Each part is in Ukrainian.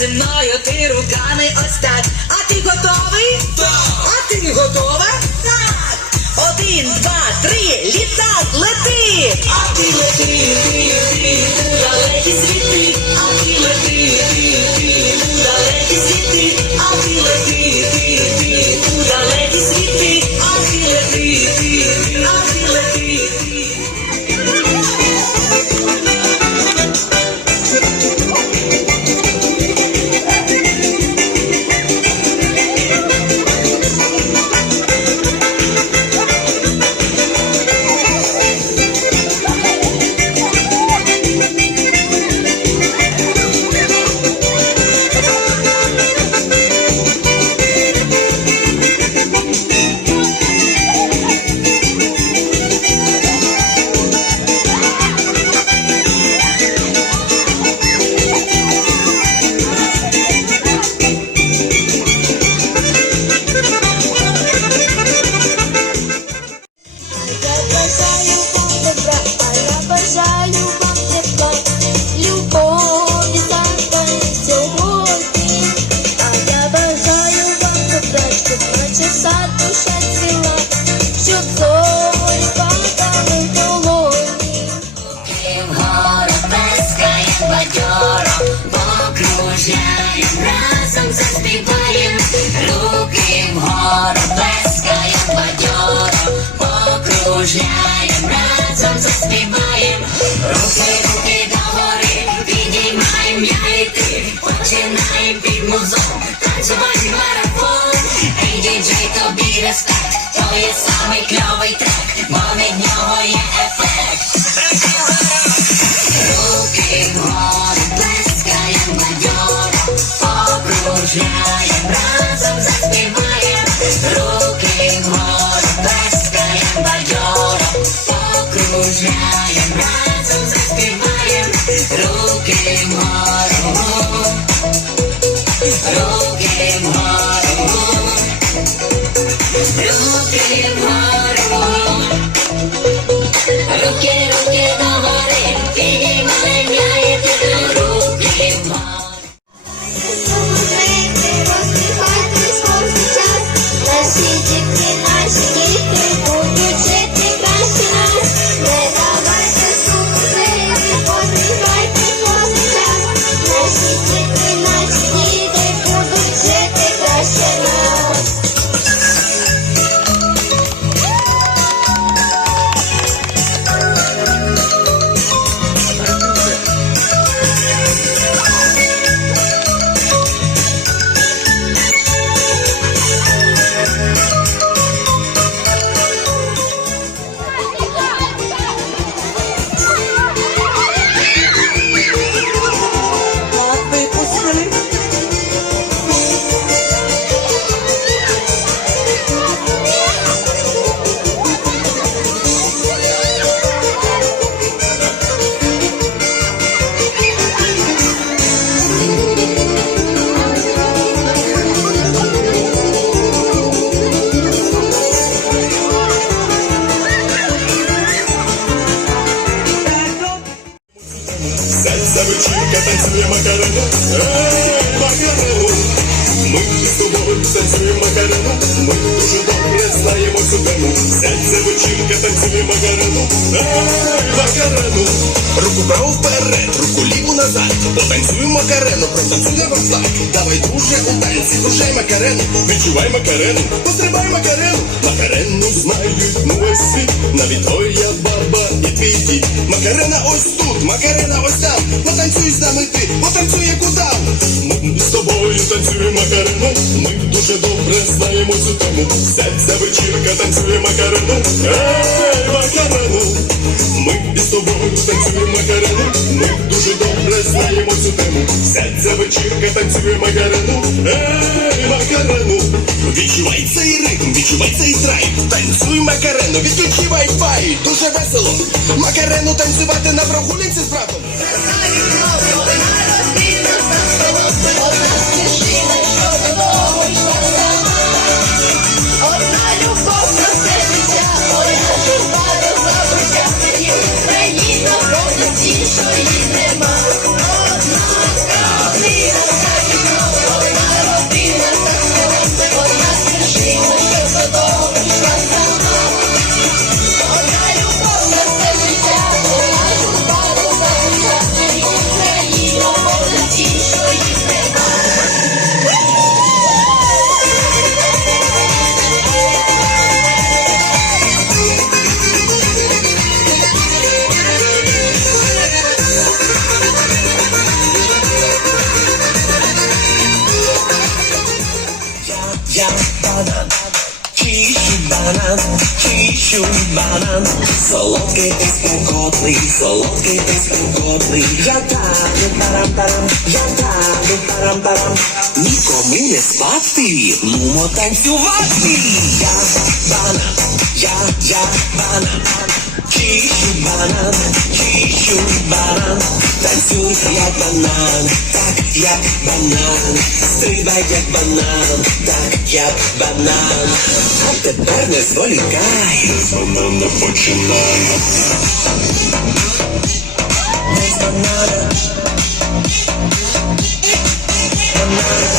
зі мною ти руками ось так. А ти готовий? Так. А ти готова? Так. Один, два, три, літак, лети! А ти лети, ти, ти, у далекі світи, респект, то є самий кльовий трек, Вечірка танцює Макарену, ей, Макарену. Ми з тобою танцюємо Макарену, ми дуже добре знаємо цю тему. Сальса вечірка танцює Макарену, ей, Макарену. Руку праву вперед, руку ліву назад. Потанцюємо Макарену, протанцюємо так. Давай друже у танці, кружай Макарену, відчувай Макарену, пострибай Макарену. Макарену знають, ну весь світ, навіть твоя баба і твій дід. Макарена ось тут, Макарена ось там. Потанцюй з нами ти, потанцюй як удав. Ми з тобою танцюємо Макарену. Ми дуже добре знаємо цю тему. Сядься вечірка, танцює Макарену. Ей, Макарену. Ми з тобою танцюємо Макарену. Ми дуже добре знаємо цю тему. Сядься вечірка, танцює Макарену. Ей, Макарену. Відчувай цей ритм, відчувай цей драйв. Танцюй макарену, відключи вай-фай. Дуже весело. Макарену танцювати на прогулянці з братом. Soy libre, солодкий та спокотний, солодкий та спокотний. Я тану парам-парам, я тану парам-парам, нікому не спати, нумо танцювати. Я бана, я, я банан, чищу банан, чищу банан, танцюй як банан, так як банан, стрибай як банан, так як банан. А тепер не зволікай. З банана починає. Без банана. Банана.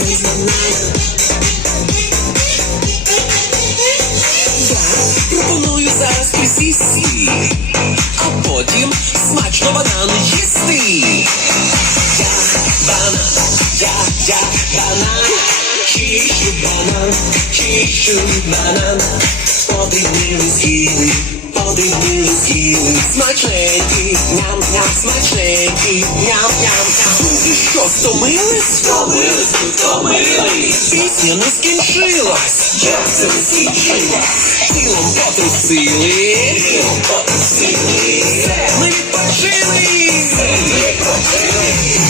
Без банана. Я, банан, чищу банан, чищу ням-ням, смачненький, ням-ням-ням. Друзі, що, стомились? Стомились, стомились. Пісня не скінчилась. Як це не? Тілом потрусили. Тілом потрусили. Ми відпочили. Ми відпочили.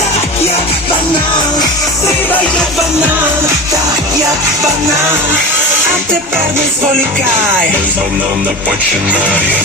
Так як банан. сива як банан, так як банан. А тепер не зволікай. банан не починає.